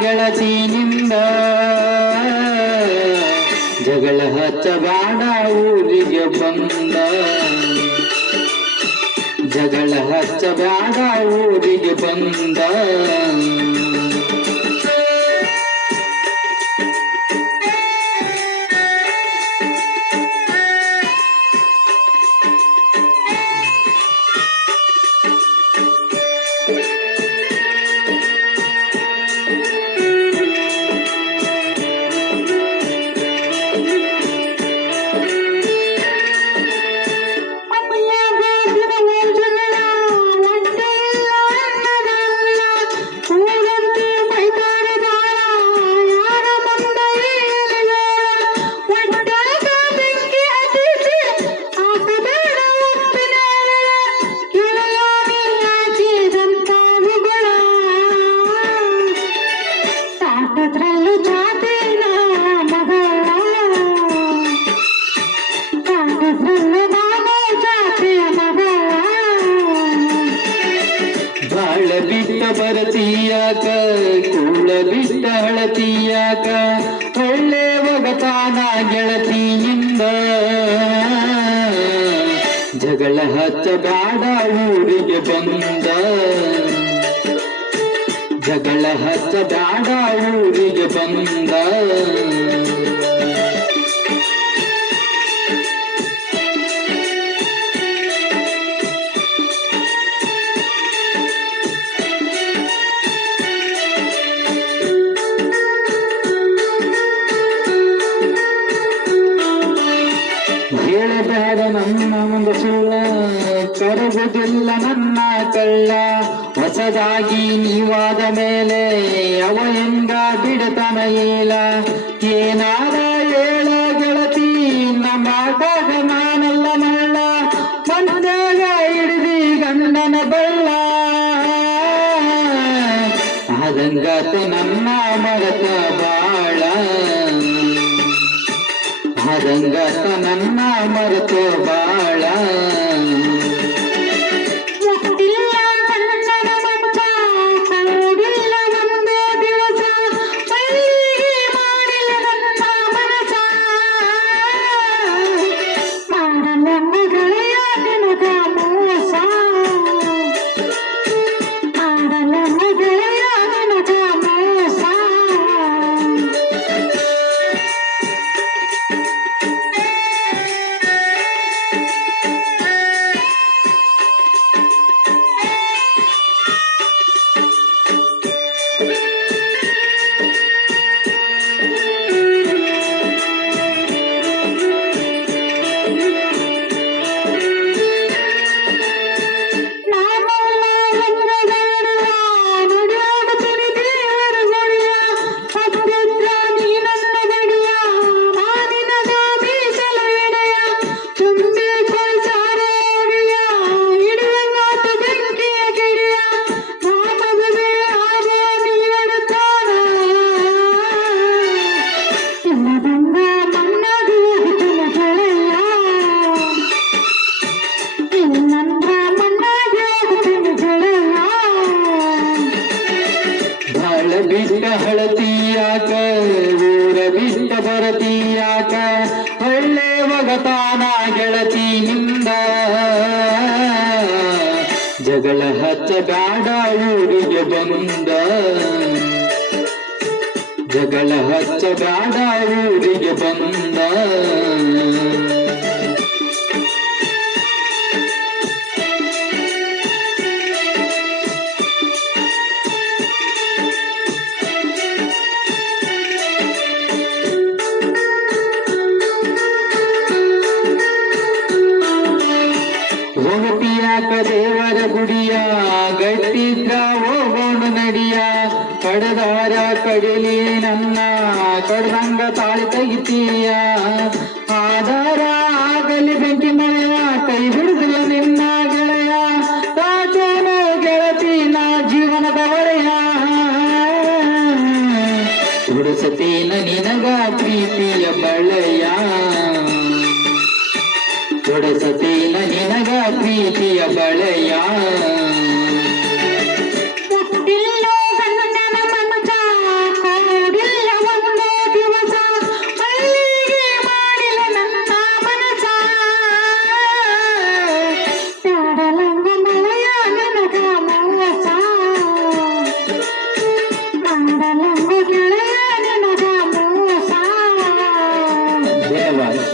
ಗೆಳತಿನಿಂದ ಜಗಳ ಹಚ್ಚಬೇಡ ಊರಿಗೆ ಬಂದ ಜಗಳ ಹಚ್ಚಬೇಡ ಊರಿಗೆ ಬಂದ ಬಾಳ ಬಿಟ್ಟ ಬರತೀಯಾಕ ಕೂಳ ಬಿಟ್ಟ ಹಳತೀಯಾಕ ಒಳ್ಳೆ ಒಗತಾನ ಗೆಳತಿಯಿಂದ ಜಗಳ ಹಚ್ಚಬೇಡ ಊರಿಗೆ ಬಂದ ಜಗಳ ಹಚ್ಚಬೇಡ ಊರಿಗೆ ಬಂದ ಹೇಳಬೇಡ ನನ್ನ ಒಂದು ಸುಳ್ಳ ಕರಗುವುದಿಲ್ಲ ನನ್ನ ಕಳ್ಳ ಹೊಸದಾಗಿ ನೀವಾದ ಮೇಲೆ ಅವ ಹೆಂಗ ಬಿಡತನ ಇಲ್ಲ ಏನಾದ ಹೇಳ ಗೆಳತಿ ನಮ್ಮ ಕಾಗ ನಾನಲ್ಲ ಮಳ್ಳ ಮಂದಾಗ ಹಿಡಿದಿ ಗಂಡನ ಬಳ್ಳ ಆದಂಗಾತ ನನ್ನ ಮರತ ಬಾಳ ಆದಂಗಾತ ನನ್ನ ಮರೆತು ಬಾಳ ಬಿಟ್ಟ ಹಳತಿಯಾಕ ಊರ ಬಿಟ್ಟ ಬರತೀಯಾಕ ಒಳ್ಳೆ ಒಗತಾನ ಗೆಳತಿನಿಂದ ಜಗಳ ಹಚ್ಚಬೇಡ ಊರಿಗೆ ಬಂದ ಜಗಳ ಹಚ್ಚಬೇಡ ಊರಿಗೆ ಬಂದ ಹೋಗತಿಯಾಕ ದೇವರ ಗುಡಿಯ ಗಟ್ಟಿದ್ರ ಹೋಗೋಣ ನಡಿಯ ಕಡದಾರ ಕಡಿಲಿ ನನ್ನ ಕಡ್ದಂಗ ತಾಳಿ ತೆಗಿತೀಯ ಆಧಾರ ಆಗಲಿ ಬೆಂಕಿ ಮಳೆಯ ಕೈ ಹಿಡಿದಿಲ್ಲ ನಿನ್ನ ಗೆಳೆಯ ತಾತೇನೋ ಗೆಳತಿ ನಾ ಜೀವನದ ಒಳೆಯ ಹುಡುಸತೀನ ನಿನಗ ಪ್ರೀತಿಯ ಬಳೆಯ ಹೊಡೆಸತೀನ ನಿನಗ ಪ್ರೀತಿಯ ಬಳೆಯ ಮುಟ್ಟಿಲ್ಲೋ ಗಂಡನ ಮನಸ ಧನ್ಯವಾದ.